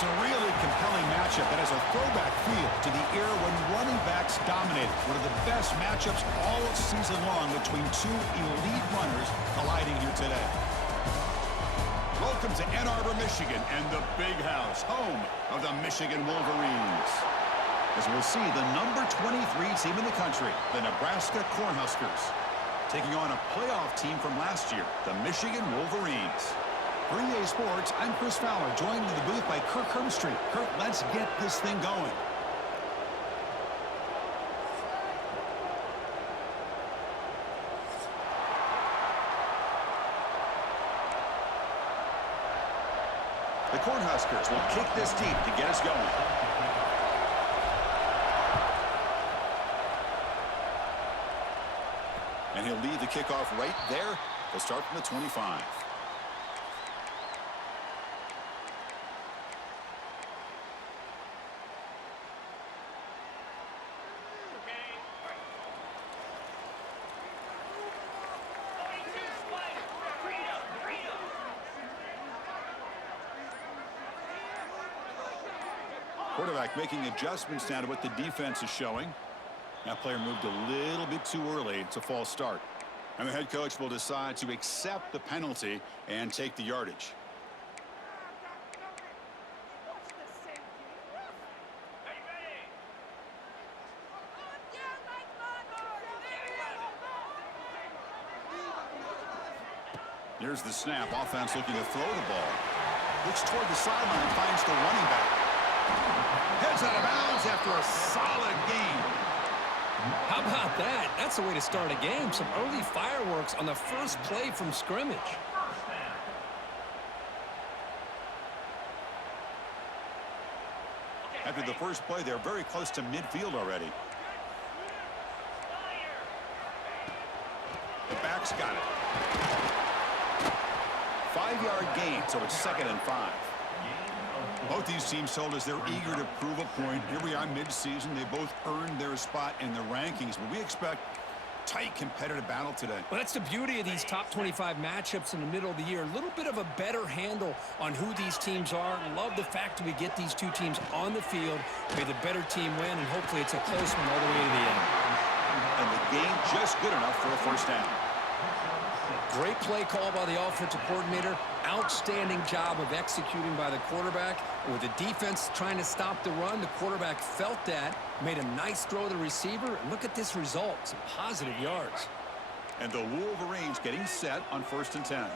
It's a really compelling matchup that has a throwback feel to the era when running backs dominated. One of the best matchups all season long between two elite runners colliding here today. Welcome to Ann Arbor, Michigan, and the Big House, home of the Michigan Wolverines. As we'll see, the number 23 team in the country, the Nebraska Cornhuskers, taking on a playoff team from last year, the Michigan Wolverines. For EA Sports, I'm Chris Fowler, joined in the booth by Kirk Herbstreit. Kirk, let's get this thing going. The Cornhuskers will kick this deep to get us going. And he'll lead the kickoff right there. They'll start from the 25. Quarterback making adjustments now to what the defense is showing. That player moved a little bit too early. It's a false start. And the head coach will decide to accept the penalty and take the yardage. Here's the snap. Offense looking to throw the ball. Looks toward the sideline, finds the running back. Heads out of bounds after a solid game. How about that? That's the way to start a game. Some early fireworks on the first play from scrimmage. After the first play, they're very close to midfield already. The back's got it. 5-yard gain, so it's 2nd and 5. Both these teams told us they're eager to prove a point. Here we are mid-season. They both earned their spot in the rankings, but we expect tight competitive battle today. Well, that's the beauty of these top 25 matchups in the middle of the year. A little bit of a better handle on who these teams are. Love the fact that we get these two teams on the field. May the better team win, and hopefully it's a close one all the way to the end. And the game just good enough for a first down. Great play call by the offensive coordinator. Outstanding job of executing by the quarterback. With the defense trying to stop the run, the quarterback felt that, made a nice throw to the receiver, and look at this result, some positive yards. And the Wolverines getting set on 1st and 10.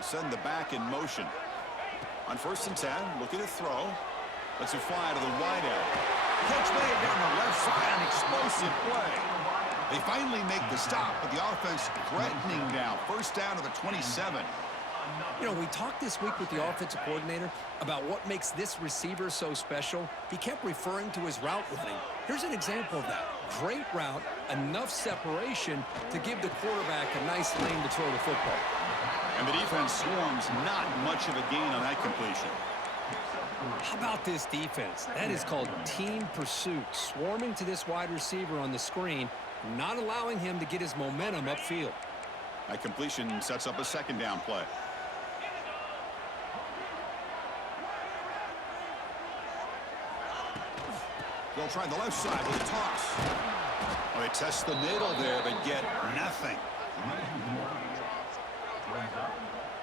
Send the back in motion. On 1st and 10, looking to throw. Lets it fly to the wide area. Catch made down the left side, an explosive play. They finally make the stop, but the offense threatening now. First down to the 27. You know, we talked this week with the offensive coordinator about what makes this receiver so special. He kept referring to his route running. Here's an example of that. Great route, enough separation to give the quarterback a nice lane to throw the football. And the defense swarms, not much of a gain on that completion. How about this defense? That is called team pursuit. Swarming to this wide receiver on the screen, not allowing him to get his momentum upfield. That completion sets up a 2nd down play. They'll try the left side with a toss. Oh, they test the middle there, but get nothing.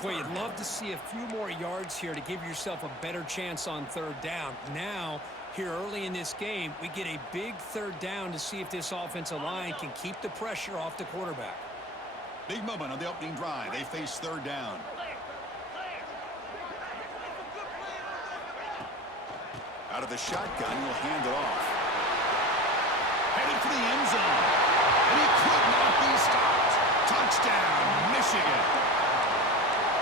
Boy, you'd love to see a few more yards here to give yourself a better chance on 3rd down. Now, here early in this game, we get a big 3rd down to see if this offensive line can keep the pressure off the quarterback. Big moment on the opening drive. They face 3rd down. Out of the shotgun, he'll hand it off. Headed for the end zone. And he could not be stopped. Touchdown, Michigan.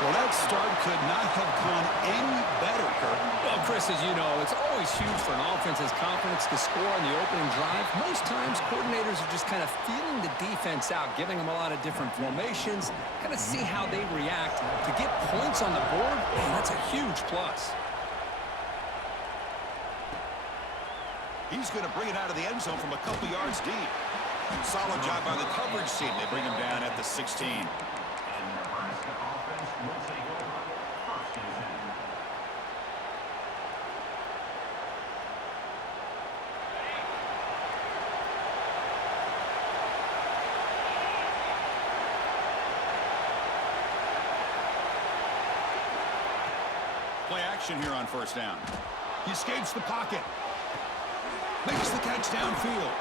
Well, that start could not have gone any better, Kirk. Well, Chris, as you know, it's always huge for an offense's confidence to score on the opening drive. Most times, coordinators are just kind of feeling the defense out, giving them a lot of different formations, kind of see how they react. To get points on the board, man, that's a huge plus. He's going to bring it out of the end zone from a couple yards deep. Solid job by the coverage team. They bring him down at the 16. play action here on first down. He escapes the pocket. Makes the catch downfield.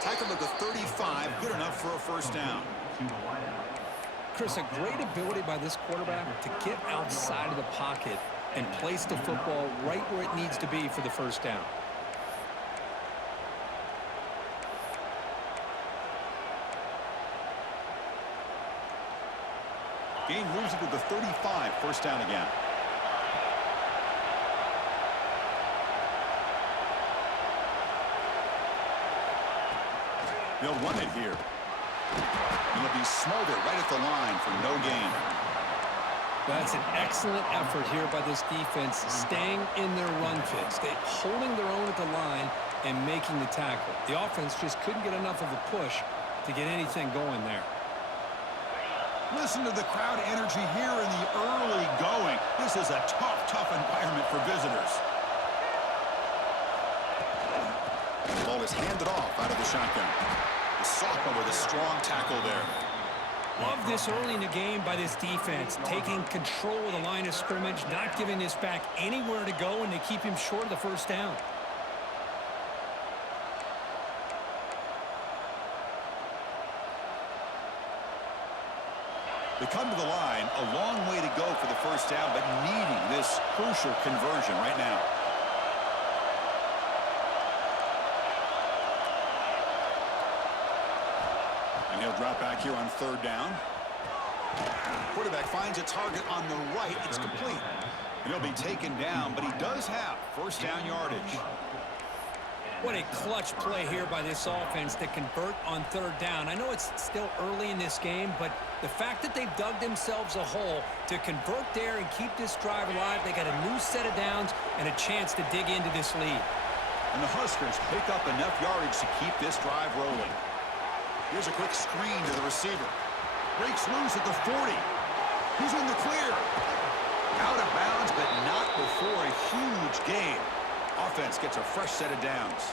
Tackled at the 35, good enough for a first down. Chris, a great ability by this quarterback to get outside of the pocket and place the football right where it needs to be for the first down. Gain moves it to the 35, first down again. They'll run it here. He'll be smothered right at the line for no gain. That's an excellent effort here by this defense, staying in their run fits. They're holding their own at the line and making the tackle. The offense just couldn't get enough of a push to get anything going there. Listen to the crowd energy here in the early going. This is a tough environment for visitors. The ball is handed off out of the shotgun. The sophomore with a strong tackle there. Love this early in the game by this defense, taking control of the line of scrimmage, not giving this back anywhere to go, and they keep him short of the first down. They come to the line, a long way to go for the first down, but needing this crucial conversion right now. And he'll drop back here on third down. Quarterback finds a target on the right. It's complete. And he'll be taken down, but he does have first down yardage. What a clutch play here by this offense to convert on third down. I know it's still early in this game, but the fact that they've dug themselves a hole to convert there and keep this drive alive, they got a new set of downs and a chance to dig into this lead. And the Huskers pick up enough yardage to keep this drive rolling. Here's a quick screen to the receiver. Breaks loose at the 40. He's in the clear. Out of bounds, but not before a huge gain. Offense gets a fresh set of downs.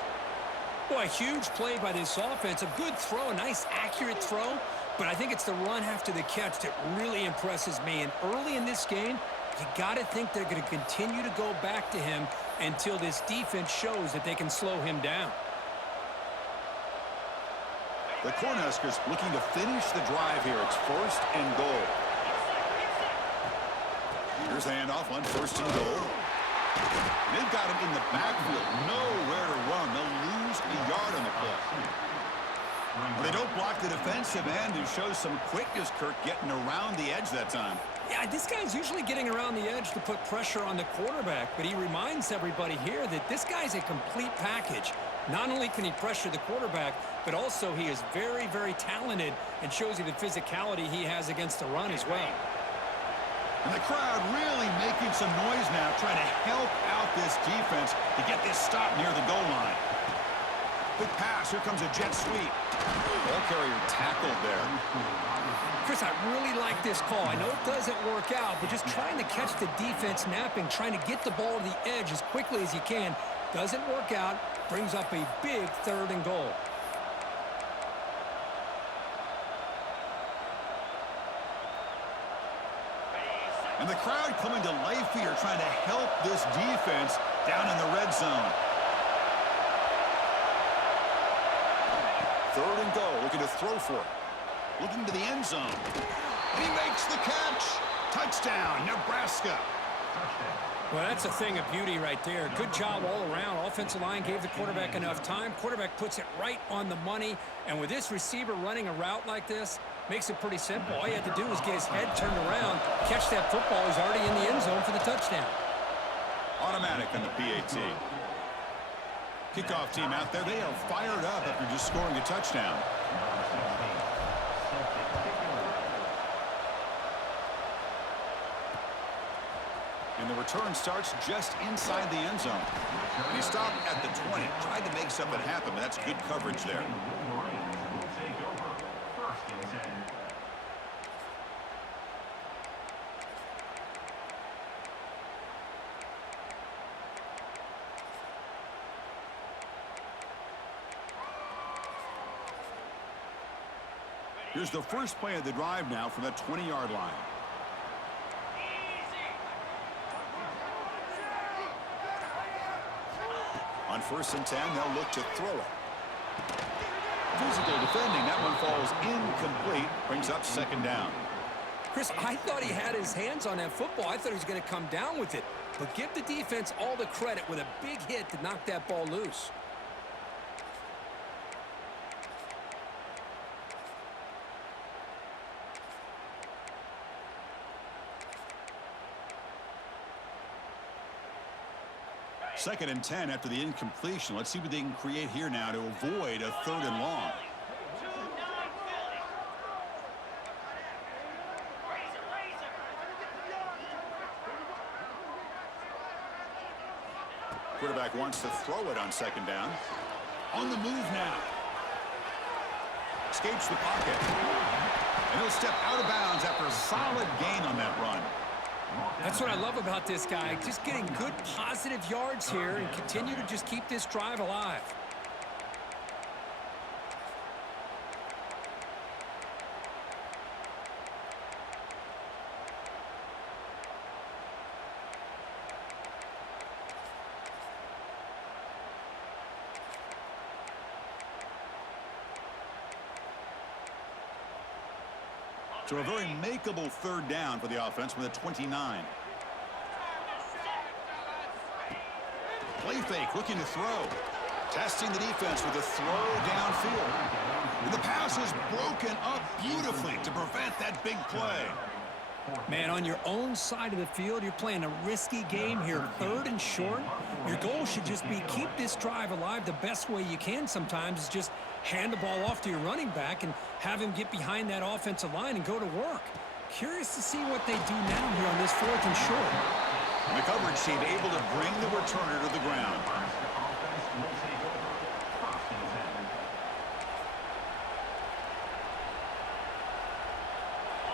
Boy, a huge play by this offense. A good throw, a nice accurate throw. But I think it's the run after the catch that really impresses me. And early in this game, you got to think they're going to continue to go back to him until this defense shows that they can slow him down. The Cornhuskers looking to finish the drive here. It's first and goal. Here's the handoff on first and goal. They've got him in the backfield. Nowhere to run. They'll lose a yard on the play. They don't block the defensive end and show some quickness, Kirk, getting around the edge that time. Yeah, this guy's usually getting around the edge to put pressure on the quarterback, but he reminds everybody here that this guy's a complete package. Not only can he pressure the quarterback, but also he is very, very talented and shows you the physicality he has against the run as well. And the crowd really making some noise now, trying to help out this defense to get this stop near the goal line. Good pass. Here comes a jet sweep. Ball carrier tackled there. Chris, I really like this call. I know it doesn't work out, but just trying to catch the defense napping, trying to get the ball to the edge as quickly as you can, doesn't work out, brings up a big third and goal. And the crowd coming to life here, trying to help this defense down in the red zone. Third and goal, looking to throw for it. Looking to the end zone. And he makes the catch. Touchdown, Nebraska. Well, that's a thing of beauty right there. Good job all around. Offensive line gave the quarterback enough time. Quarterback puts it right on the money. And with this receiver running a route like this, makes it pretty simple. All you had to do was get his head turned around, catch that football. He's already in the end zone for the touchdown. Automatic on the PAT. Kickoff team out there, they are fired up after just scoring a touchdown. And the return starts just inside the end zone. He stopped at the 20, tried to make something happen, but that's good coverage there. Here's the first play of the drive now from the 20-yard line. On 1st and 10, they'll look to throw it. Physical defending. That one falls incomplete. Brings up 2nd down. Chris, I thought he had his hands on that football. I thought he was going to come down with it. But give the defense all the credit with a big hit to knock that ball loose. Second and 10 after the incompletion. Let's see what they can create here now to avoid a 3rd and long. Quarterback wants to throw it on 2nd down. On the move now. Escapes the pocket. And he'll step out of bounds after a solid gain on that run. That's what I love about this guy. Just getting good positive yards here and continue to just keep this drive alive. So a very makeable 3rd down for the offense with a 29. Play fake, looking to throw. Testing the defense with a throw downfield. And the pass is broken up beautifully to prevent that big play. Man, on your own side of the field, you're playing a risky game here, 3rd and short. Your goal should just be keep this drive alive the best way you can sometimes is just hand the ball off to your running back and have him get behind that offensive line and go to work. Curious to see what they do now here on this 4th and short. And the coverage team able to bring the returner to the ground.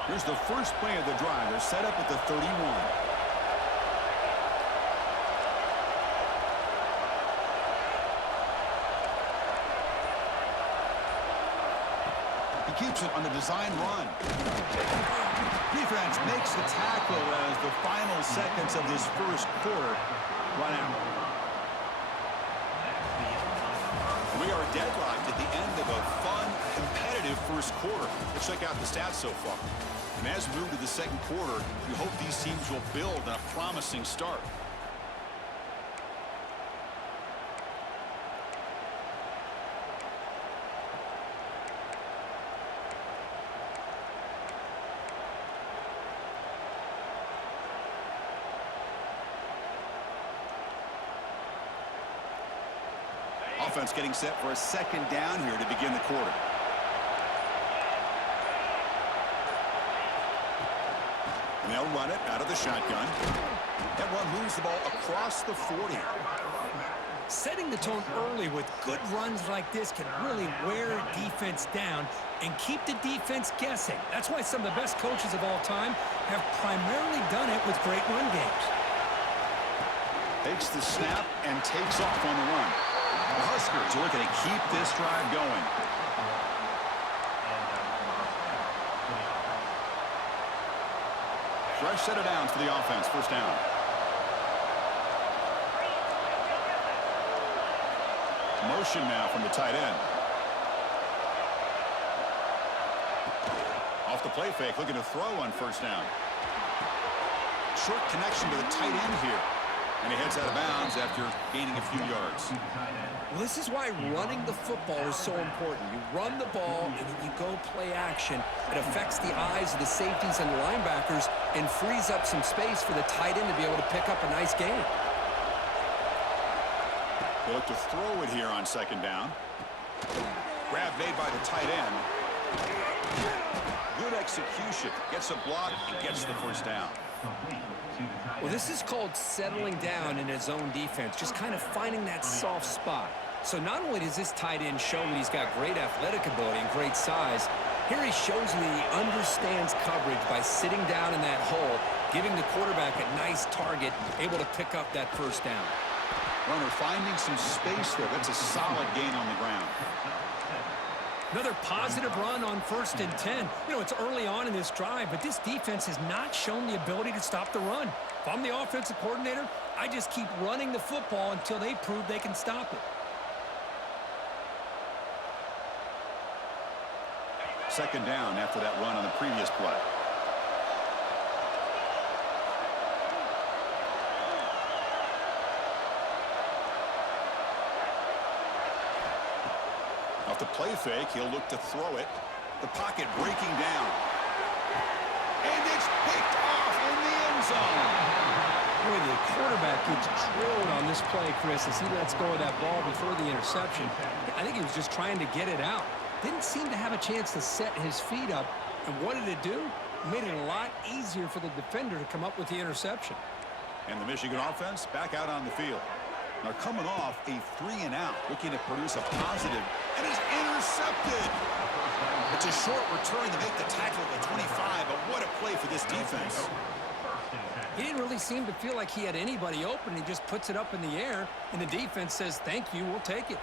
Here's the first play of the drive. They're set up at the 31. He keeps it on the design run. Defense makes the tackle as the final seconds of this 1st quarter run out. We are deadlocked at the end of a fun, competitive 1st quarter. Let's check out the stats so far. And as we move to the 2nd quarter, we hope these teams will build on a promising start. Offense getting set for a 2nd down here to begin the quarter. And they'll run it out of the shotgun. That one moves the ball across the 40. Setting the tone early with good runs like this can really wear a defense down and keep the defense guessing. That's why some of the best coaches of all time have primarily done it with great run games. Takes the snap and takes off on the run. The Huskers are looking to keep this drive going. Fresh set of downs for the offense. 1st down. Motion now from the tight end. Off the play fake, looking to throw on 1st down. Short connection to the tight end here. And he heads out of bounds after gaining a few yards. Well, this is why running the football is so important. You run the ball, and then you go play action. It affects the eyes of the safeties and the linebackers and frees up some space for the tight end to be able to pick up a nice gain. They look to throw it here on 2nd down. Grab made by the tight end. Good execution. Gets a block and gets the 1st down. Well, this is called settling down in his own defense, just kind of finding that soft spot. So not only does this tight end show that he's got great athletic ability and great size, here he shows that he understands coverage by sitting down in that hole, giving the quarterback a nice target, able to pick up that 1st down. Runner finding some space there. That's a solid gain on the ground. Another positive run on 1st and 10. You know, it's early on in this drive, but this defense has not shown the ability to stop the run. If I'm the offensive coordinator, I just keep running the football until they prove they can stop it. Second down after that run on the previous play. Off the play fake, he'll look to throw it. The pocket breaking down. And it's picked off in the end zone. Boy, the quarterback gets drilled on this play, Chris, as he lets go of that ball before the interception. I think he was just trying to get it out. Didn't seem to have a chance to set his feet up. And what did it do? It made it a lot easier for the defender to come up with the interception. And the Michigan offense back out on the field. Now coming off a 3-and-out, looking to produce a positive, and is intercepted. It's a short return to make the tackle at the 25, but what a play for this defense. He didn't really seem to feel like he had anybody open. He just puts it up in the air, and the defense says, thank you, we'll take it.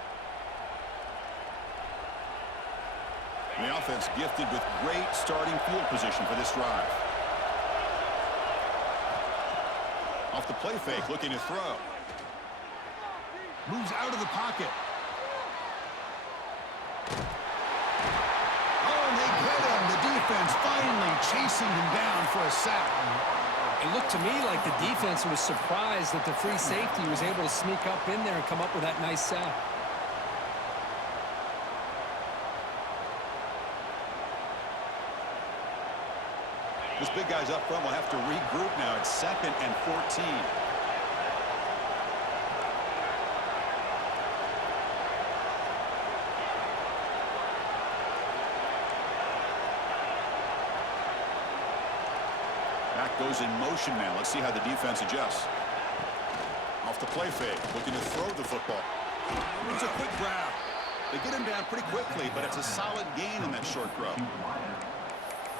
The offense gifted with great starting field position for this drive. Off the play fake, looking to throw. Moves out of the pocket. Oh, and they get him. The defense finally chasing him down for a sack. It looked to me like the defense was surprised that the free safety was able to sneak up in there and come up with that nice sack. This big guy's up front will have to regroup now. It's 2nd and 14. Back goes in motion now. Let's see how the defense adjusts. Off the play fake, looking to throw the football. It's a quick grab. They get him down pretty quickly, but it's a solid gain in that short throw.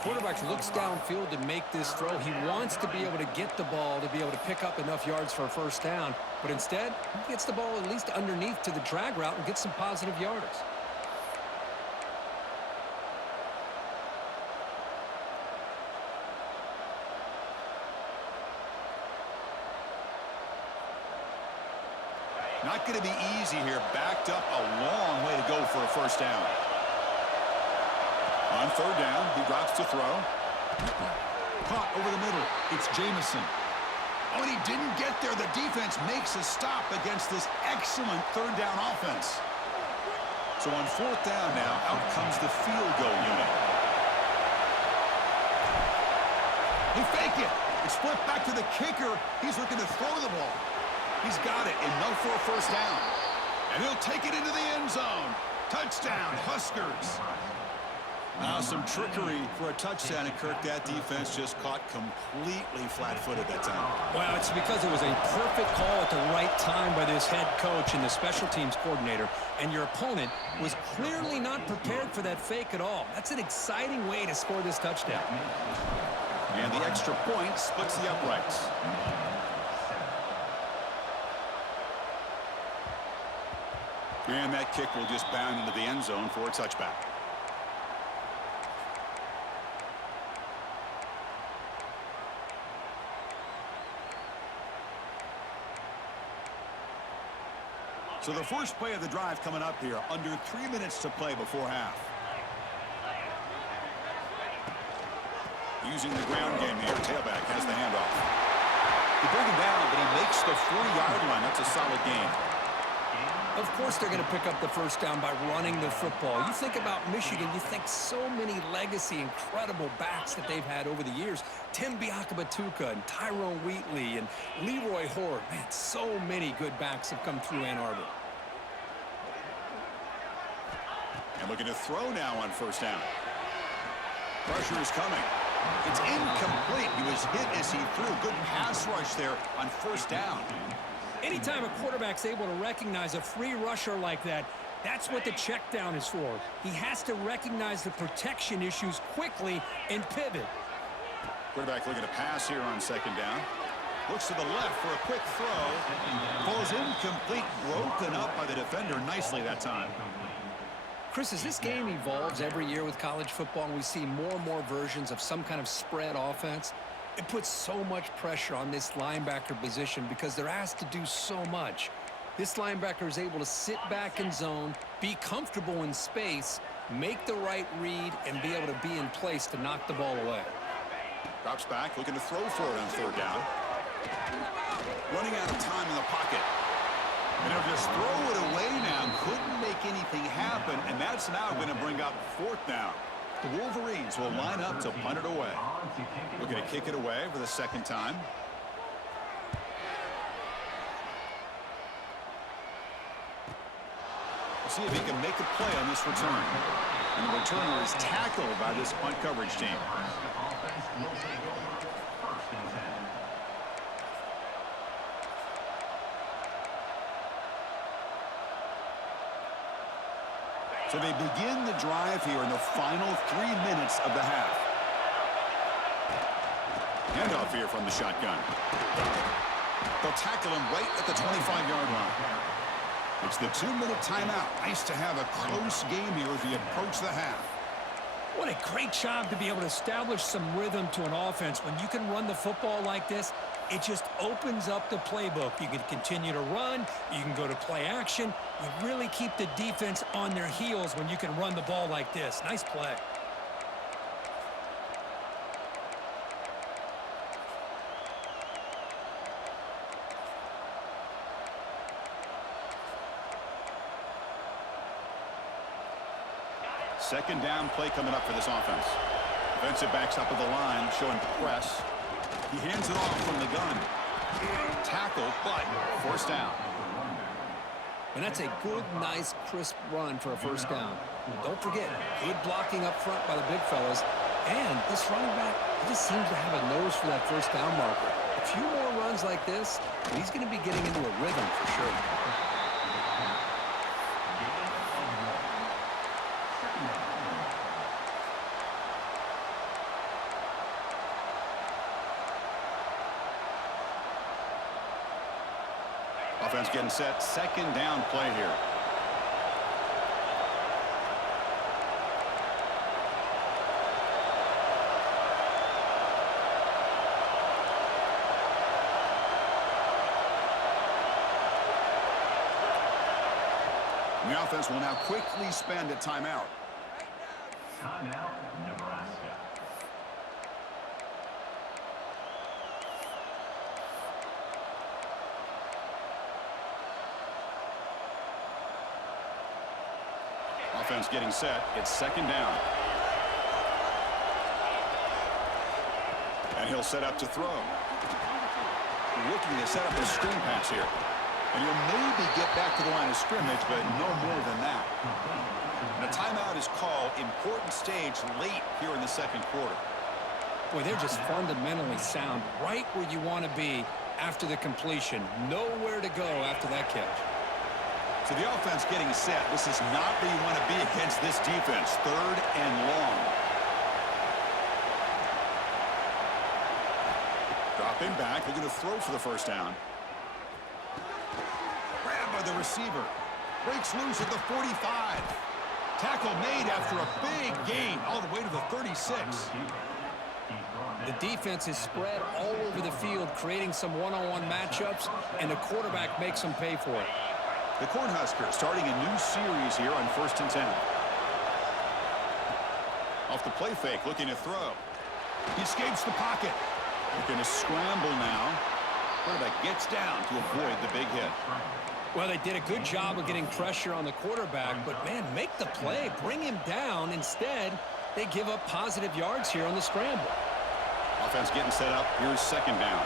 Quarterback looks downfield to make this throw. He wants to be able to get the ball to be able to pick up enough yards for a first down, but instead, he gets the ball at least underneath to the drag route and gets some positive yardage. Not going to be easy here. Backed up a long way to go for a first down. On 3rd down, he drops to throw. Caught over the middle. It's Jamison. Oh, and he didn't get there. The defense makes a stop against this excellent 3rd down offense. So on 4th down now, out comes the field goal unit. He fake it. It's flipped back to the kicker. He's looking to throw the ball. He's got it, enough for a first down. And he'll take it into the end zone. Touchdown, Huskers. Now some trickery for a touchdown, and Kirk, that defense just caught completely flat-footed that time. Well, it's because it was a perfect call at the right time by this head coach and the special teams coordinator, and your opponent was clearly not prepared for that fake at all. That's an exciting way to score this touchdown. And the extra point splits the uprights. And that kick will just bound into the end zone for a touchback. So the first play of the drive coming up here, under 3 minutes to play before half. Using the ground game here, tailback has the handoff. They bring him down, but he makes the 40-yard line. That's a solid gain. Of course they're going to pick up the first down by running the football. You think about Michigan, you think so many legacy, incredible backs that they've had over the years. Tim Biakabatuka and Tyrone Wheatley and Leroy Horde. Man, so many good backs have come through Ann Arbor. And looking to throw now on first down. Pressure is coming. It's incomplete. He was hit as he threw. Good pass rush there on first down. Anytime a quarterback's able to recognize a free rusher like that, that's what the check down is for. He has to recognize the protection issues quickly and pivot. Quarterback looking to pass here on second down. Looks to the left for a quick throw. Falls incomplete, broken up by the defender nicely that time. Chris, as this game evolves every year with college football and we see more and more versions of some kind of spread offense, it puts so much pressure on this linebacker position because they're asked to do so much. This linebacker is able to sit back in zone, be comfortable in space, make the right read, and be able to be in place to knock the ball away. Drops back, looking to throw for it on third down. Running out of time in the pocket. And he'll just throw it away now. Couldn't make anything happen, and that's now going to bring up fourth down. The Wolverines will line up to punt it away. Looking to kick it away for the second time. We'll see if he can make a play on this return. And the returner is tackled by this punt coverage team. So they begin the drive here in the final 3 minutes of the half. Handoff here from the shotgun. They'll tackle him right at the 25-yard line. It's the 2-minute timeout. Nice to have a close game here as we approach the half. What a great job to be able to establish some rhythm to an offense. When you can run the football like this, it just opens up the playbook. You can continue to run. You can go to play action. You really keep the defense on their heels when you can run the ball like this. Nice play. Second down play coming up for this offense. Defensive backs up at the line, showing press. He hands it off from the gun. Tackle, but first down. And that's a good, nice, crisp run for a first down. Don't forget, good blocking up front by the big fellas. And this running back, he just seems to have a nose for that first down marker. A few more runs like this, and he's going to be getting into a rhythm for sure. Offense getting set. Second down play here. And the offense will now quickly spend a timeout. Timeout, Nebraska. Offense getting set. It's second down. And he'll set up to throw. Looking to set up a screen pass here. And he'll maybe get back to the line of scrimmage, but no more than that. And a timeout is called. Important stage late here in the second quarter. Boy, they're just fundamentally sound right where you want to be after the completion. Nowhere to go after that catch. So the offense getting set. This is not where you want to be against this defense. Third and long. Dropping back. Looking to throw for the first down. Grabbed by the receiver. Breaks loose at the 45. Tackle made after a big gain all the way to the 36. The defense is spread all over the field, creating some one-on-one matchups, and the quarterback makes them pay for it. The Cornhuskers starting a new series here on 1st and 10. Off the play fake, looking to throw. He escapes the pocket. Looking to scramble now. Quarterback gets down to avoid the big hit. Well, they did a good job of getting pressure on the quarterback, but, man, make the play. Bring him down. Instead, they give up positive yards here on the scramble. Offense getting set up. Here's second down.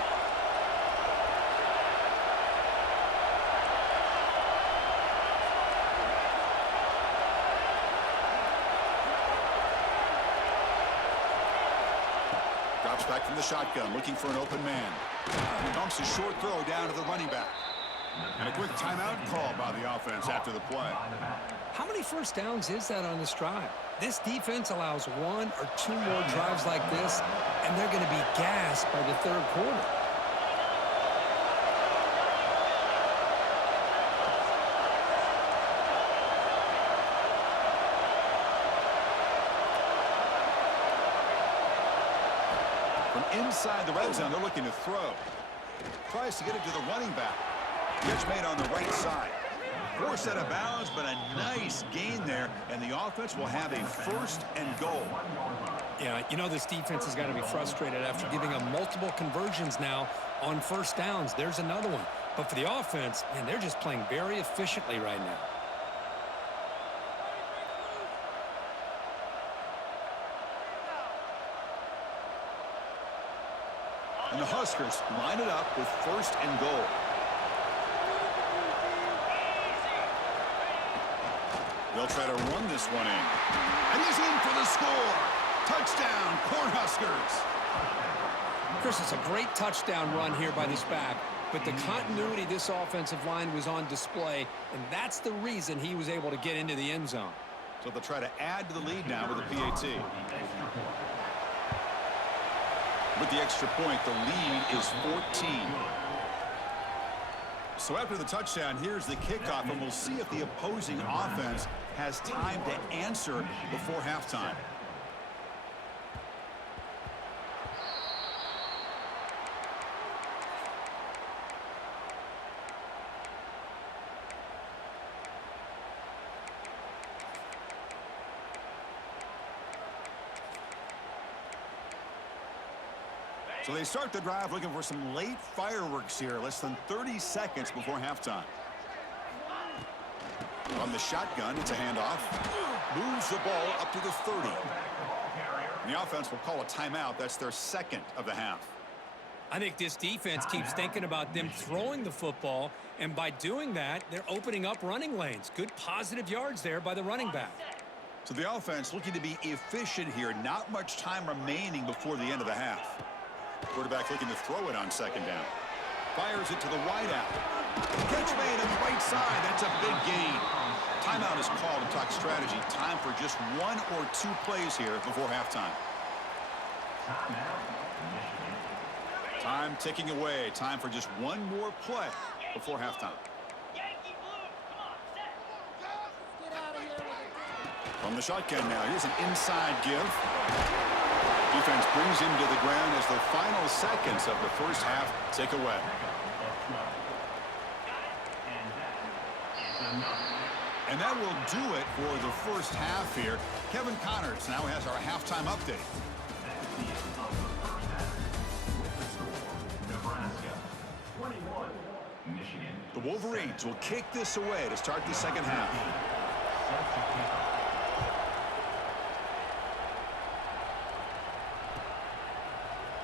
Drops back from the shotgun, looking for an open man. Dumps a short throw down to the running back. And a quick timeout call by the offense after the play. How many first downs is that on this drive? This defense allows 1 or 2 more drives like this, and they're going to be gassed by the third quarter. From inside the red zone, they're looking to throw. Tries to get it to the running back. Catch made on the right side. Forced out of bounds, but a nice gain there, and the offense will have a 1st and goal. Yeah, you know this defense has got to be frustrated after giving them multiple conversions now on 1st downs. There's another one. But for the offense, man, they're just playing very efficiently right now. And the Huskers line it up with 1st and goal. They'll try to run this one in. And he's in for the score. Touchdown, Cornhuskers. Chris, it's a great touchdown run here by this back, but the continuity of this offensive line was on display, and that's the reason he was able to get into the end zone. So they'll try to add to the lead now with a PAT. With the extra point, the lead is 14. So after the touchdown, here's the kickoff, and we'll see if the opposing offense has time to answer before halftime. So they start the drive looking for some late fireworks here, less than 30 seconds before halftime. On the shotgun, it's a handoff. Moves the ball up to the 30. And the offense will call a timeout. That's their 2nd of the half. I think this defense keeps thinking about them throwing the football, and by doing that, they're opening up running lanes. Good positive yards there by the running back. So the offense looking to be efficient here. Not much time remaining before the end of the half. Quarterback looking to throw it on 2nd down. Fires it to the wideout. Catch made on the right side. That's a big gain. Timeout is called to talk strategy. Time for just 1 or 2 plays here before halftime. Time ticking away. Time for just 1 more play before halftime. From the shotgun now. Here's an inside give. Defense brings him to the ground as the final seconds of the 1st half tick away. And that will do it for the 1st half here. Kevin Connors now has our halftime update. Nebraska 21, Michigan. The Wolverines will kick this away to start the 2nd half.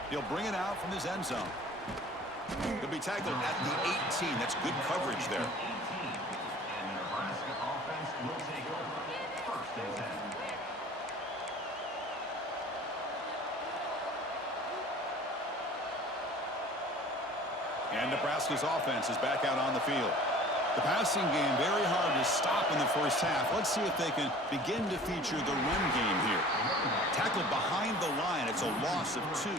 He'll bring it out from his end zone. He'll be tackled at the 18. That's good coverage there. And the Nebraska offense will take over 1st and 10. And Nebraska's offense is back out on the field. The passing game very hard to stop in the 1st half. Let's see if they can begin to feature the run game here. Tackled behind the line. It's a loss of 2.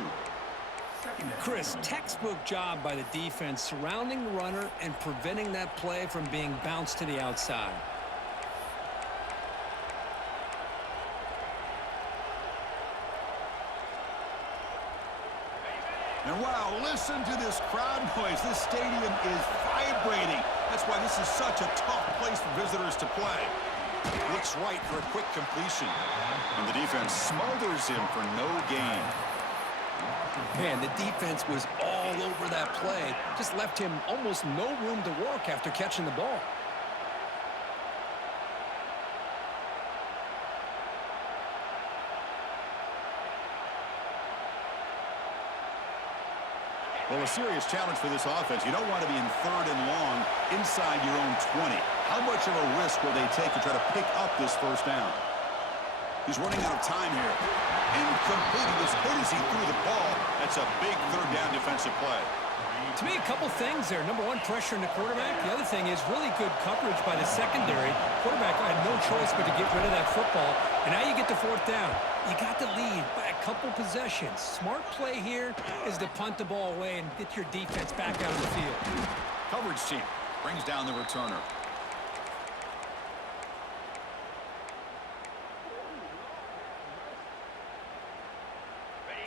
Chris, textbook job by the defense surrounding the runner and preventing that play from being bounced to the outside. And wow, listen to this crowd noise. This stadium is vibrating. That's why this is such a tough place for visitors to play. Looks right for a quick completion. And the defense smothers him for no gain. Man, the defense was all over that play. Just left him almost no room to work after catching the ball. Well, a serious challenge for this offense. You don't want to be in 3rd and long inside your own 20. How much of a risk will they take to try to pick up this 1st down? He's running out of time here. Incomplete. He was hit as he threw the ball. That's a big 3rd down defensive play. To me, a couple things there. Number one, pressure in the quarterback. The other thing is really good coverage by the secondary. Quarterback had no choice but to get rid of that football. And now you get the 4th down. You got the lead by a couple possessions. Smart play here is to punt the ball away and get your defense back out of the field. Coverage team brings down the returner.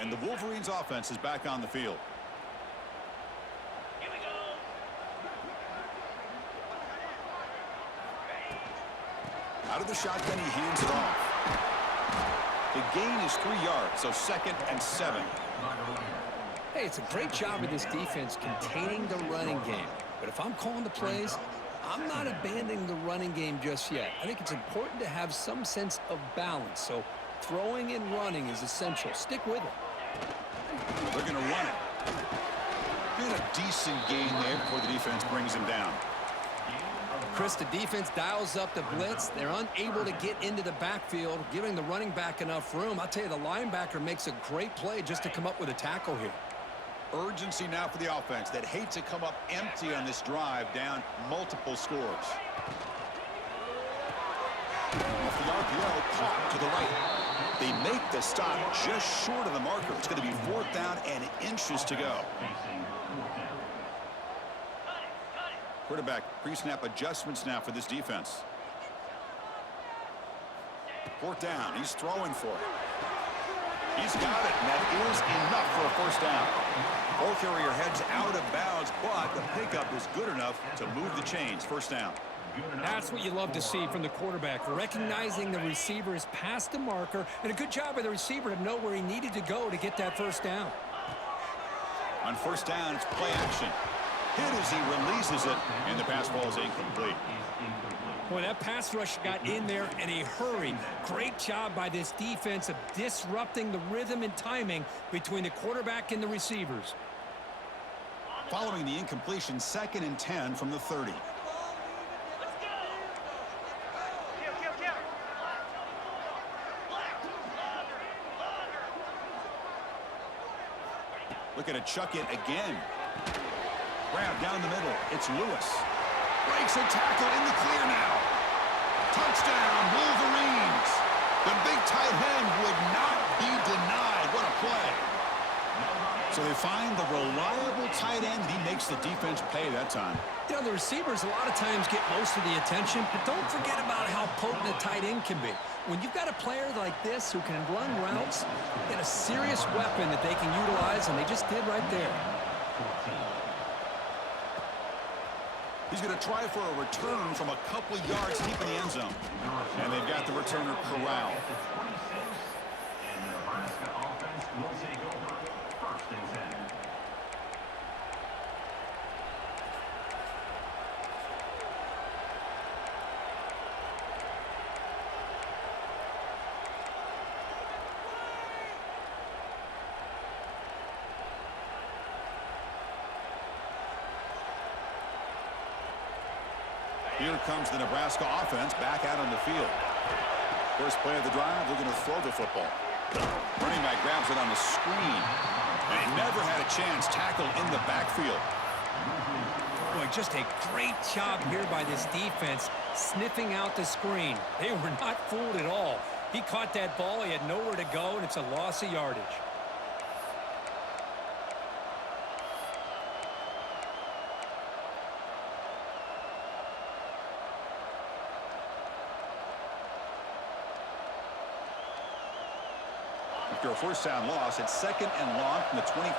And the Wolverines offense is back on the field. Out of the shotgun, he hands it off. The gain is 3 yards, so 2nd and 7. Hey, it's a great job of this defense containing the running game. But if I'm calling the plays, I'm not abandoning the running game just yet. I think it's important to have some sense of balance. So throwing and running is essential. Stick with it. They're going to run it. Been a decent gain there before the defense brings him down. Chris, the defense dials up the blitz. They're unable to get into the backfield, giving the running back enough room. I'll tell you, the linebacker makes a great play just to come up with a tackle here. Urgency now for the offense that hate to come up empty on this drive, down multiple scores. Off the RPO, caught to the right. They make the stop just short of the marker. It's going to be 4th down and inches to go. Quarterback pre-snap adjustments now for this defense. 4th down. He's throwing for it. He's got it, and that is enough for a 1st down. Ball carrier heads out of bounds, but the pickup is good enough to move the chains. 1st down. That's what you love to see from the quarterback, recognizing the receiver is past the marker, and a good job by the receiver to know where he needed to go to get that 1st down. On 1st down, it's play action. Hit as he releases it, and the pass ball is incomplete. Boy, that pass rush got in there in a hurry. Great job by this defense of disrupting the rhythm and timing between the quarterback and the receivers. Following the incompletion, 2nd and 10 from the 30. Looking to chuck it again. Grab down the middle. It's Lewis. Breaks a tackle in the clear now. Touchdown, Wolverines. The big tight end would not be denied. What a play. So they find the reliable tight end. He makes the defense pay that time. You know, the receivers a lot of times get most of the attention, but don't forget about how potent a tight end can be. When you've got a player like this who can run routes, you got a serious weapon that they can utilize, and they just did right there. He's going to try for a return from a couple of yards deep in the end zone. And they've got the returner corralled. And the Nebraska offense will take over 1st and 10. Here comes the Nebraska offense back out on the field. First play of the drive, they're going to throw the football. Running back grabs it on the screen. And he never had a chance. Tackle in the backfield. Boy, just a great job here by this defense, sniffing out the screen. They were not fooled at all. He caught that ball, he had nowhere to go, and it's a loss of yardage. After a 1st down loss, it's 2nd and long from the 23.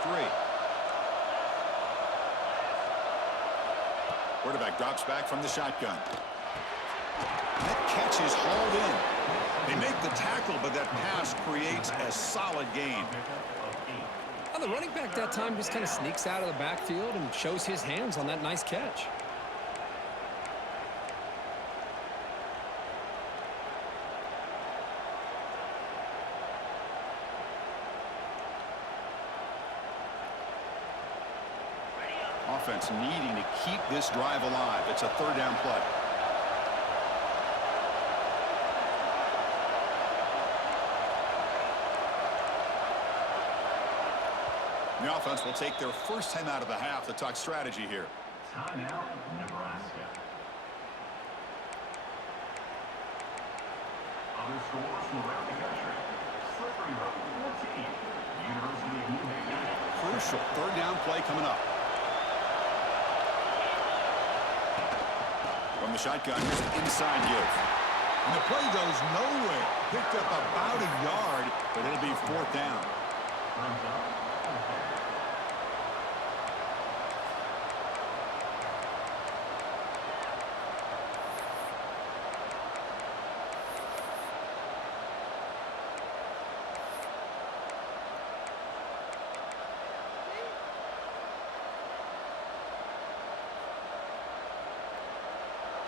Quarterback drops back from the shotgun. That catch is hauled in. They make the tackle, but that pass creates a solid gain. Well, the running back that time just kind of sneaks out of the backfield and shows his hands on that nice catch. Offense needing to keep this drive alive. It's a 3rd down play. The offense will take their 1st time out of the half to talk strategy here. Timeout, Nebraska. Other scores from around the country. Slippery Road 14. University of New Haven. Crucial 3rd down play coming up. From the shotgun, here's an inside give. And the play goes nowhere. Picked up about a yard, but it'll be 4th down. Brings up fourth down.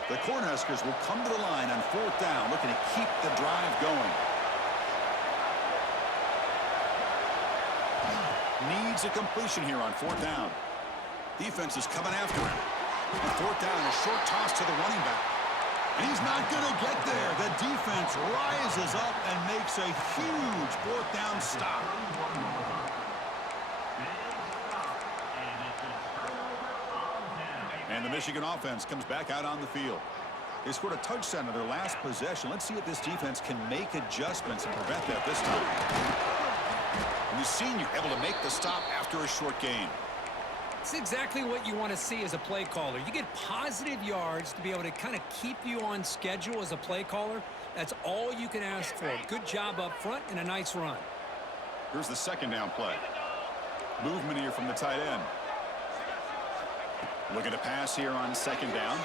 The Cornhuskers will come to the line on fourth down, looking to keep the drive going. Needs a completion here on fourth down. Defense is coming after him. On fourth down, a short toss to the running back. And he's not going to get there. The defense rises up and makes a huge fourth down stop. And the Michigan offense comes back out on the field. They scored a touchdown in their last possession. Let's see if this defense can make adjustments and prevent that this time. And the senior able to make the stop after a short gain. It's exactly what you want to see as a play caller. You get positive yards to be able to kind of keep you on schedule as a play caller. That's all you can ask for. Good job up front and a nice run. Here's the second down play. Movement here from the tight end. Looking to pass here on second down.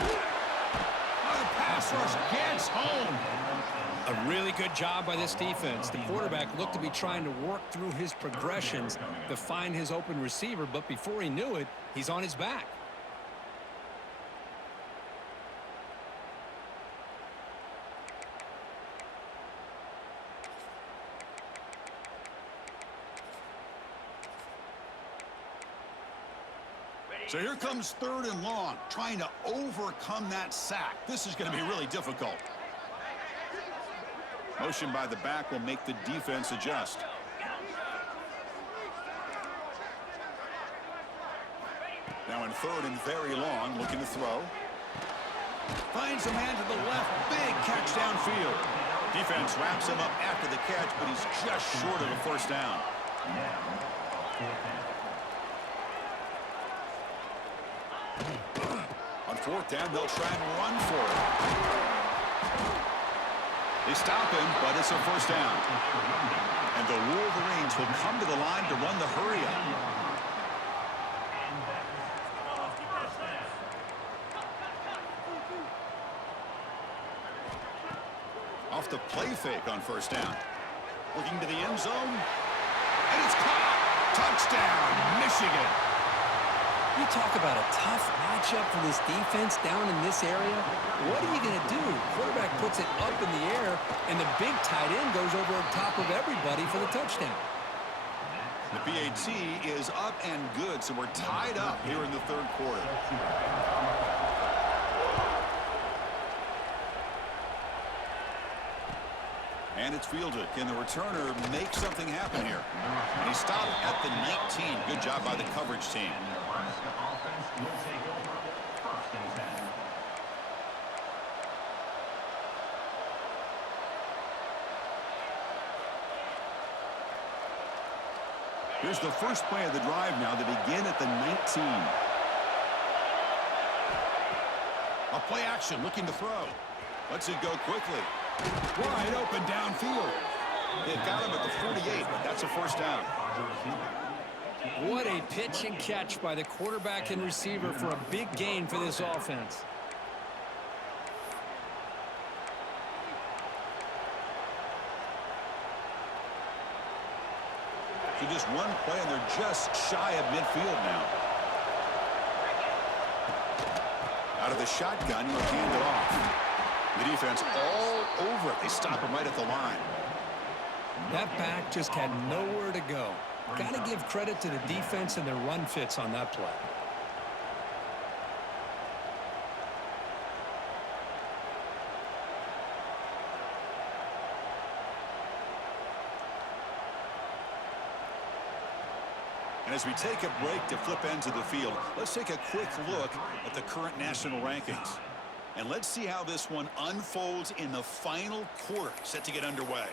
Oh, the pass rush gets home. A really good job by this defense. The quarterback looked to be trying to work through his progressions to find his open receiver, but before he knew it, he's on his back. So here comes third and long, trying to overcome that sack. This is going to be really difficult. Motion by the back will make the defense adjust. Now in third and very long, looking to throw. Finds a man to the left, big catch downfield. Defense wraps him up after the catch, but he's just short of a first down. On fourth down, they'll try and run for it. They stop him, but it's a first down. And the Wolverines will come to the line to run the hurry-up. Off the play fake on first down. Looking to the end zone. And it's caught. Touchdown, Michigan. You talk about a tough matchup for this defense down in this area. What are you going to do? Quarterback puts it up in the air, and the big tight end goes over on top of everybody for the touchdown. The PAT is up and good, so we're tied up here in the third quarter. And it's fielded. Can the returner make something happen here? And he stopped at the 19. Good job by the coverage team. Nebraska offense will take over first and 10. Here's the first play of the drive now. They begin at the 19. A play action, looking to throw. Lets it go quickly. Wide open downfield. They've got him at the 48, but that's a first down. What a pitch and catch by the quarterback and receiver for a big gain for this offense. So just one play, and they're just shy of midfield now. Out of the shotgun, he'll hand it off. The defense all over it. They stop him right at the line. That back just had nowhere to go. Got to give credit to the defense and their run fits on that play. And as we take a break to flip ends of the field, let's take a quick look at the current national rankings. And let's see how this one unfolds in the final quarter, set to get underway.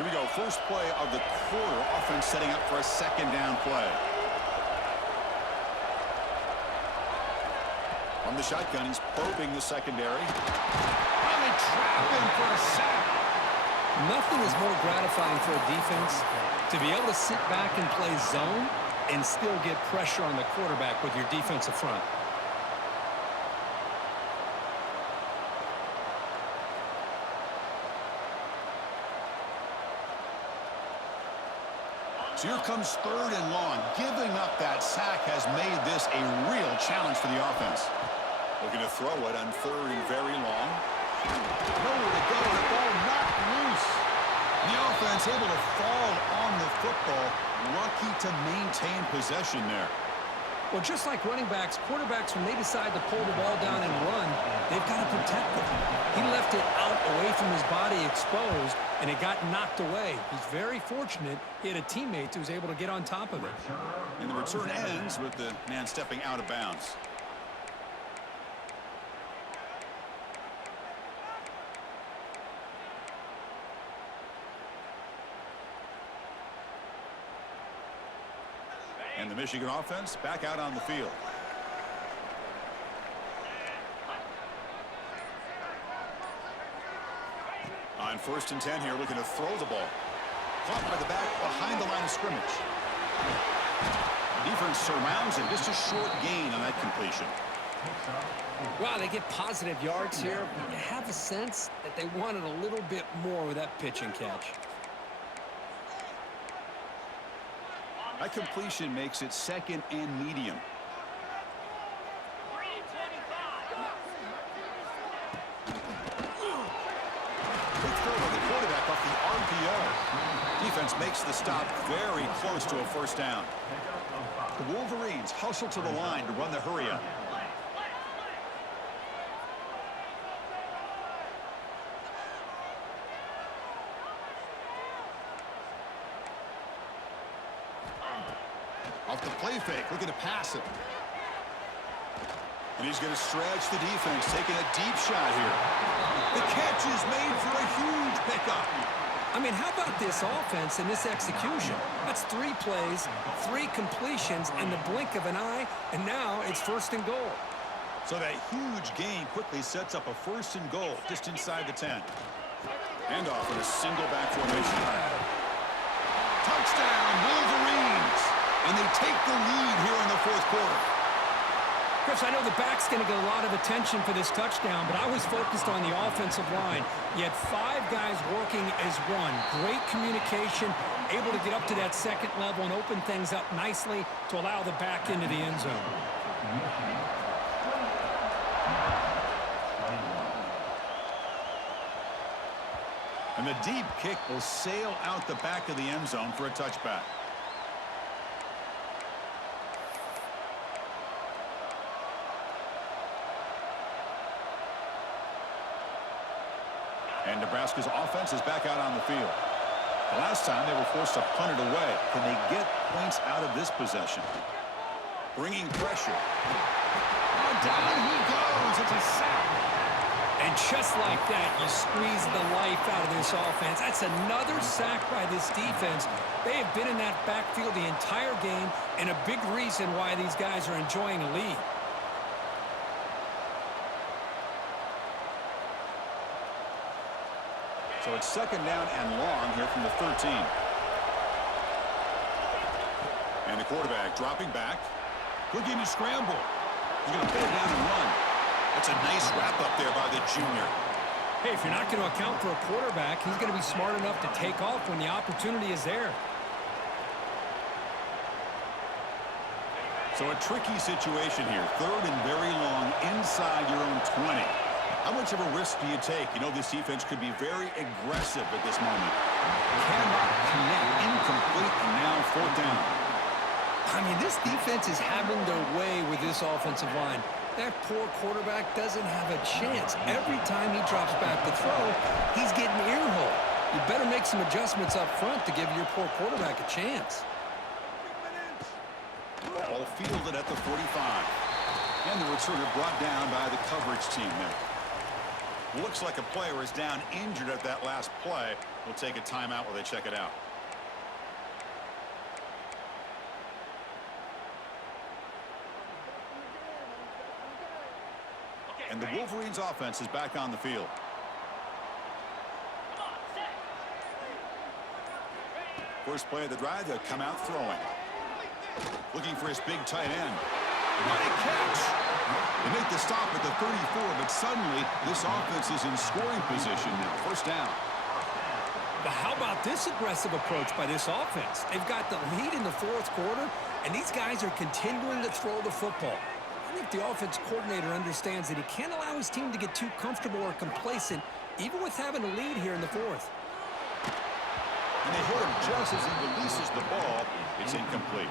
Here we go. First play of the quarter. Offense setting up for a second down play. From the shotgun, he's probing the secondary. And they trap him for a sack. Nothing is more gratifying for a defense to be able to sit back and play zone and still get pressure on the quarterback with your defensive front. So here comes third and long. Giving up that sack has made this a real challenge for the offense. Looking to throw it on third and very long. Nowhere to go. The ball knocked loose. The offense able to fall on the football. Lucky to maintain possession there. Well, just like running backs, quarterbacks, when they decide to pull the ball down and run, they've got to protect it. He left it out away from his body exposed, and it got knocked away. He's very fortunate he had a teammate who was able to get on top of it. And the return ends with the man stepping out of bounds. And the Michigan offense back out on the field. On 1st and 10 here, looking to throw the ball. Caught by the back behind the line of scrimmage. Defense surrounds him. Just a short gain on that completion. Wow, they get positive yards here, but you have a sense that they wanted a little bit more with that pitch and catch. That completion makes it second and medium. Big throw by the quarterback off the RPO. Defense makes the stop very close to a first down. The Wolverines hustle to the line to run the hurry up. Off the play fake, looking to pass it. And he's going to stretch the defense, taking a deep shot here. The catch is made for a huge pickup. I mean, how about this offense and this execution? That's 3 plays, 3 completions in the blink of an eye, and now it's 1st and goal. So that huge gain quickly sets up a 1st and goal just inside the 10. And off in a single back formation. Touchdown, Wolverines! And they take the lead here in the 4th quarter. Chris, I know the back's going to get a lot of attention for this touchdown, but I was focused on the offensive line. You had 5 guys working as one. Great communication, able to get up to that 2nd level and open things up nicely to allow the back into the end zone. And the deep kick will sail out the back of the end zone for a touchback. And Nebraska's offense is back out on the field. The last time they were forced to punt it away. Can they get points out of this possession? Bringing pressure. Oh, down he goes. It's a sack. And just like that, you squeeze the life out of this offense. That's another sack by this defense. They have been in that backfield the entire game, and a big reason why these guys are enjoying a lead. So it's 2nd down and long here from the 13. And the quarterback dropping back. Looking to scramble. He's going to pull it down and run. That's a nice wrap-up there by the junior. Hey, if you're not going to account for a quarterback, he's going to be smart enough to take off when the opportunity is there. So a tricky situation here. 3rd and very long inside your own 20. How much of a risk do you take? You know, this defense could be very aggressive at this moment. Cannot connect. Incomplete, and now 4th down. I mean, this defense is having their way with this offensive line. That poor quarterback doesn't have a chance. Every time he drops back to throw, he's getting ear-hole. You better make some adjustments up front to give your poor quarterback a chance. Ball fielded at the 45. And the returner brought down by the coverage team there. Looks like a player is down injured at that last play. We'll take a timeout while they check it out. And the Wolverines offense is back on the field. First play of the drive, they'll come out throwing. Looking for his big tight end. What a catch! They make the stop at the 34, but suddenly this offense is in scoring position now. First down. But how about this aggressive approach by this offense? They've got the lead in the fourth quarter, and these guys are continuing to throw the football. I think the offense coordinator understands that he can't allow his team to get too comfortable or complacent, even with having a lead here in the fourth. And they hit him just as he releases the ball. It's incomplete.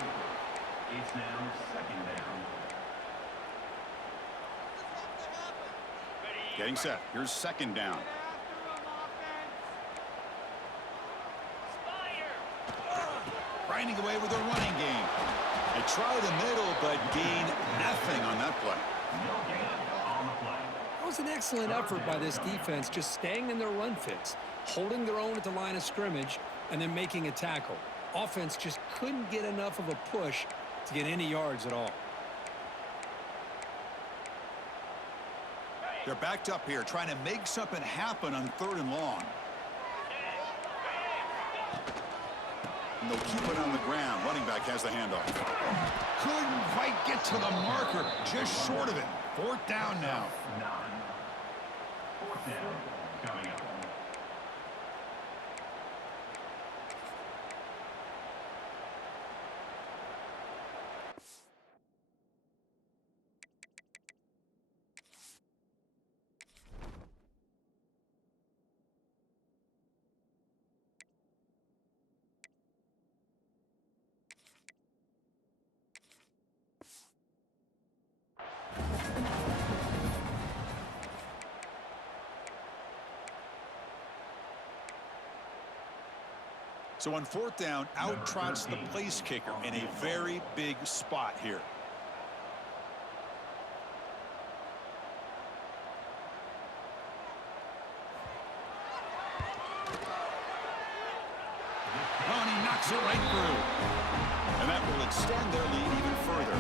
It's now second down. Getting set. Here's second down. Grinding away with a running game. They try the middle, but gain nothing on that play. No gain on the play. That was an excellent effort by this defense, just staying in their run fits, holding their own at the line of scrimmage, and then making a tackle. Offense just couldn't get enough of a push to get any yards at all. They're backed up here, trying to make something happen on 3rd and long. And they'll keep it on the ground. Running back has the handoff. Couldn't quite get to the marker, just short of it. 4th down now. 9. 4th down coming up. So on 4th down, out trots the place kicker in a very big spot here. Oh, and he knocks it right through. And that will extend their lead even further.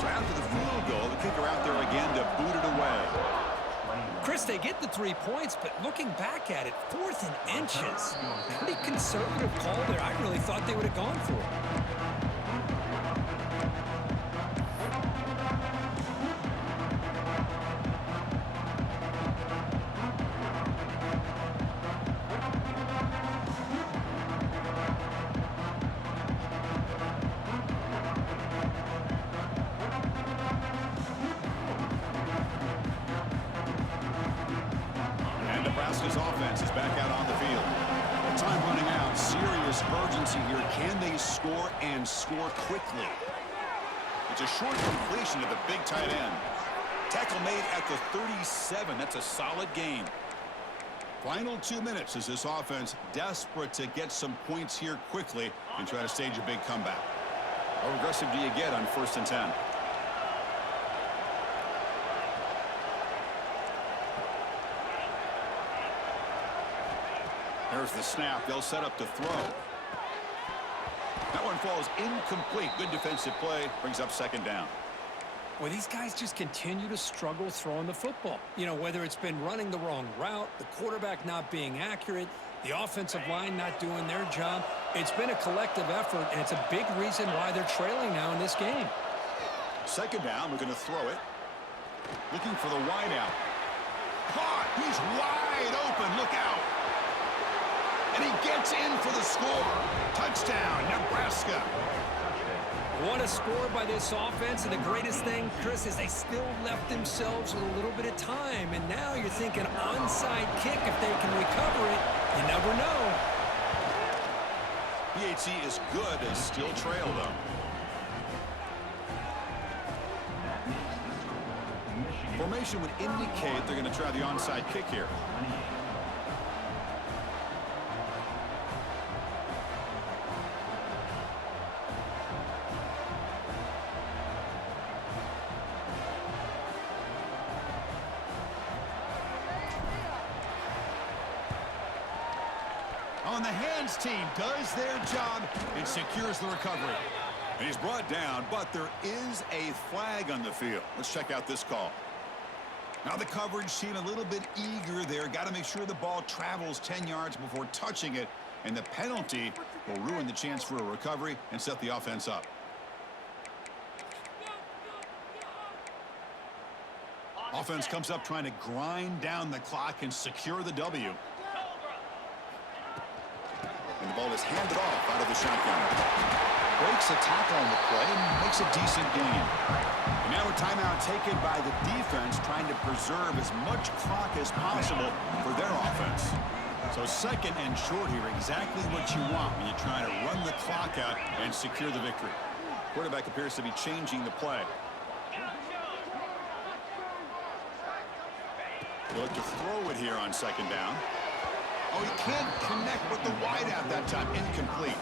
So after the field goal, the kicker out there again to boot it away. Chris, they get the 3 points, but looking back at it, 4th and inches. Pretty conservative call there. I really thought they would have gone for it. And Nebraska's offense is back out on the field. Time running out. Serious urgency here. Can they score and score quickly? It's a short completion to the big tight end. Tackle made at the 37. That's a solid gain. Final 2 minutes as this offense desperate to get some points here quickly and try to stage a big comeback. How aggressive do you get on 1st and 10? There's the snap. They'll set up to throw. That one falls incomplete. Good defensive play. Brings up 2nd down. Well, these guys just continue to struggle throwing the football. You know, whether it's been running the wrong route, the quarterback not being accurate, the offensive line not doing their job. It's been a collective effort, and it's a big reason why they're trailing now in this game. 2nd down. We're going to throw it. Looking for the wide out. Caught. He's wide open. Look out. And he gets in for the score. Touchdown, Nebraska. What a score by this offense, and the greatest thing, Chris, is they still left themselves with a little bit of time, and now you're thinking onside kick if they can recover it. You never know. PHC is good as still trail, though. Formation would indicate they're going to try the onside kick here. on. The hands team does their job and secures the recovery. And he's brought down, but there is a flag on the field. Let's check out this call. Now the coverage team a little bit eager there. Got to make sure the ball travels 10 yards before touching it. And the penalty will ruin the chance for a recovery and set the offense up. Offense comes up trying to grind down the clock and secure the W. And the ball is handed off out of the shotgun. Breaks a tackle on the play and makes a decent gain. And now a timeout taken by the defense trying to preserve as much clock as possible for their offense. So second and short here, exactly what you want when you're trying to run the clock out and secure the victory. Quarterback appears to be changing the play. Look to throw it here on second down. Oh, he can't connect with the wideout that time. Incomplete.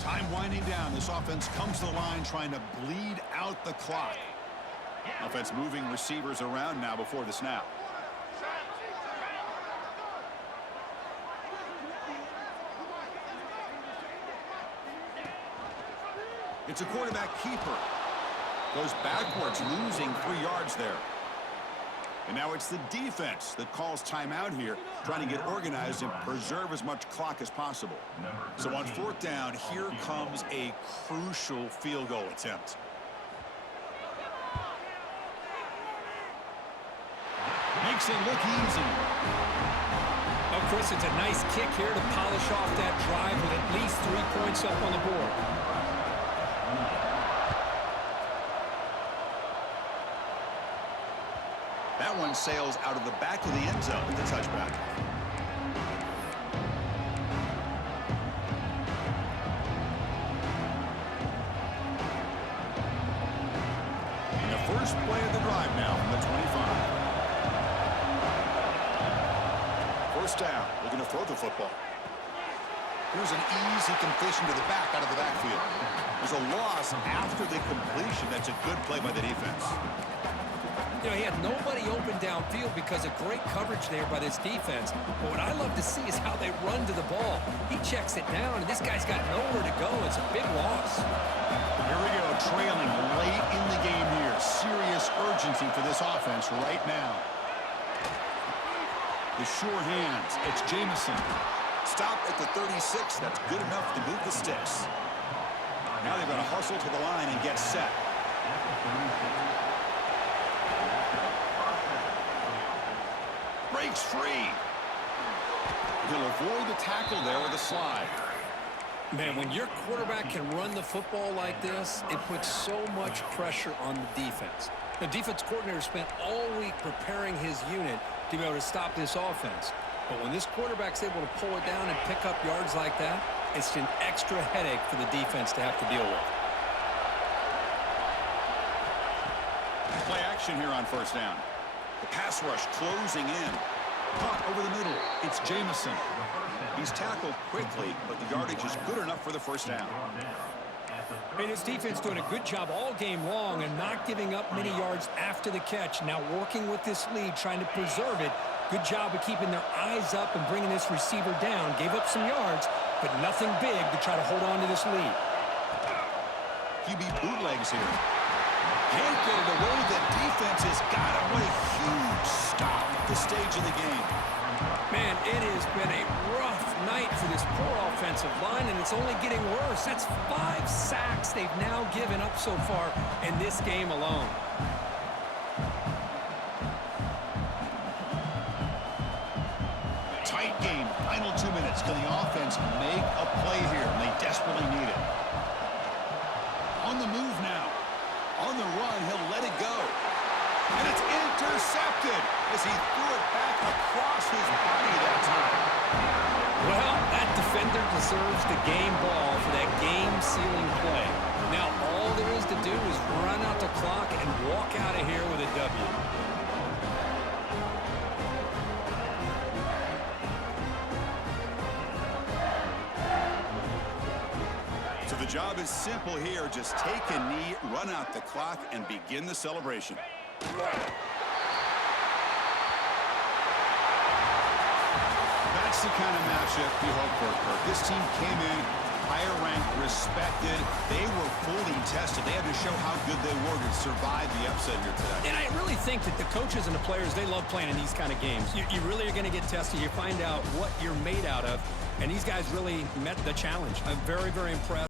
Time winding down. This offense comes to the line trying to bleed out the clock. Offense moving receivers around now before the snap. It's a quarterback keeper. Goes backwards, losing 3 yards there. And now it's the defense that calls timeout here, trying to get organized and preserve as much clock as possible. So on fourth down, here comes a crucial field goal attempt. Makes it look easy. Oh, Chris, it's a nice kick here to polish off that drive with at least 3 points up on the board. That one sails out of the back of the end zone with the touchback. And the first play of the drive now from the 25. First down, looking to throw the football. Here's an easy completion to the back out of the backfield. There's a loss after the completion. That's a good play by the defense. You know, he had nobody open downfield because of great coverage there by this defense. But what I love to see is how they run to the ball. He checks it down, and this guy's got nowhere to go. It's a big loss. Here we go, trailing late in the game here. Serious urgency for this offense right now. The sure hands. It's Jamison. Stop at the 36. That's good enough to move the sticks. Now they're going to hustle to the line and get set. Breaks free. He'll avoid the tackle there with a slide. Man, when your quarterback can run the football like this, it puts so much pressure on the defense. The defense coordinator spent all week preparing his unit to be able to stop this offense. But when this quarterback's able to pull it down and pick up yards like that, it's an extra headache for the defense to have to deal with. Play action here on first down. The pass rush closing in. Caught over the middle. It's Jamison. He's tackled quickly, but the yardage is good enough for the first down. And his defense doing a good job all game long and not giving up many yards after the catch. Now working with this lead, trying to preserve it. Good job of keeping their eyes up and bringing this receiver down. Gave up some yards, but nothing big to try to hold on to this lead. QB bootlegs here. Can't get it away. The defense has got him. What a huge stop at this stage of the game. Man, it has been a rough night for this poor offensive line, and it's only getting worse. That's 5 sacks they've now given up so far in this game alone. Tight game. Final 2 minutes. Can the offense make a play here? And they desperately need it. On the move now. On the run, he'll let it go. And it's intercepted as he threw it back across his body that time. Well, that defender deserves the game ball for that game-sealing play. Now, all there is to do is run out the clock and walk out of here with a W. So the job is simple here. Just take a knee, run out the clock, and begin the celebration. That's the kind of matchup you hope for, Kirk. This team came in higher ranked, respected. They were fully tested. They had to show how good they were to survive the upset here today. And I really think that the coaches and the players, they love playing in these kind of games. You really are going to get tested. You find out what you're made out of. And these guys really met the challenge. I'm very, very impressed.